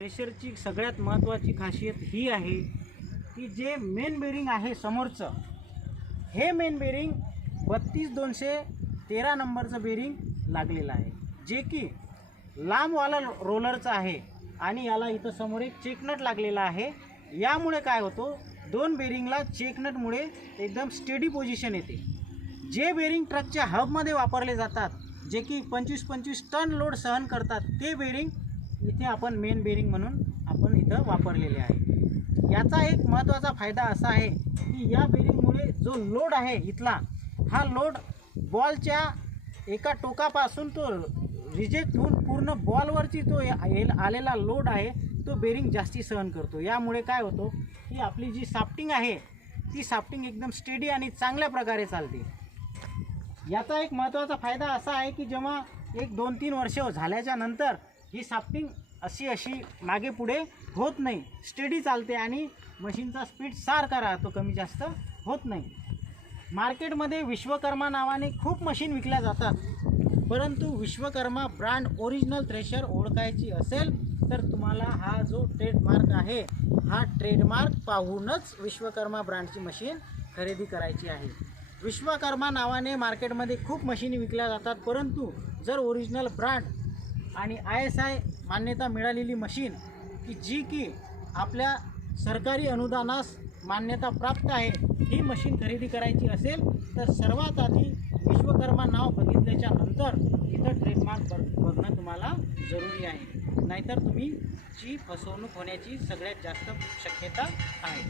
थ्रेशरची सगळ्यात महत्त्वाची खासियत ही आहे की जे मेन बेरिंग आहे समोरचं, हे मेन बेरिंग 32-213 नंबरचं बेरिंग लागलेलं आहे, जे की लांबवाला रोलरचं आहे आणि याला इथं समोर एक चेकनट लागलेला आहे। यामुळे काय होतं, दोन बेरिंगला चेकनटमुळे एकदम स्टेडी पोझिशन येते। जे बेरिंग ट्रकच्या हबमध्ये वापरले जातात, जे की 25-25 टन लोड सहन करतात, ते बेरिंग इथे आपण मेन बेरिंग म्हणून आपण इथं वापरलेले आहे। याचा एक महत्त्वाचा फायदा असा आहे की या बेरिंगमुळे जो लोड आहे इथला, हा लोड बॉलच्या एका टोकापासून तो रिजेक्ट होऊन पूर्ण बॉलवरची तो आलेला लोड आहे तो बेरिंग जास्ती सहन करतो। यामुळे काय होतं की आपली जी शाफ्टिंग आहे ती शाफ्टिंग एकदम स्टेडी आणि चांगल्या प्रकारे चालते। याचा एक महत्त्वाचा फायदा असा आहे की जेव्हा 1-2-3 वर्ष झाल्याच्या नंतर ही शाफ्टिंग अशी मागे पुढे होत नाही, स्टेडी चालते आणि मशीनचा स्पीड सारखा राहतो, कमी जास्त होत नाही। मार्केटमध्ये विश्वकर्मा नावाने खूप मशीन विकल्या जातात, परंतु विश्वकर्मा ब्रँड ओरिजिनल थ्रेशर ओळखायची असेल तर तुम्हाला हा जो ट्रेडमार्क आहे, हा ट्रेडमार्क पाहूनच विश्वकर्मा ब्रँडची मशीन खरेदी करायची आहे। विश्वकर्मा नावाने मार्केटमध्ये खूप मशीनी विकल्या जातात, परंतु जर ओरिजिनल ब्रँड आणि ISI मान्यता मिळालेली मशीन जी आपल्या सरकारी अनुदानास मान्यता प्राप्त आहे, ही मशीन खरेदी करायची असेल तर सर्वात आधी विश्वकर्मा नाव बघितल्याच्या नंतर इथं ट्रेडमार्क बघणं तुम्हाला जरुरी आहे, नाहीतर तुम्ही फसवणूक होण्याची सगळ्यात जास्त शक्यता आहे।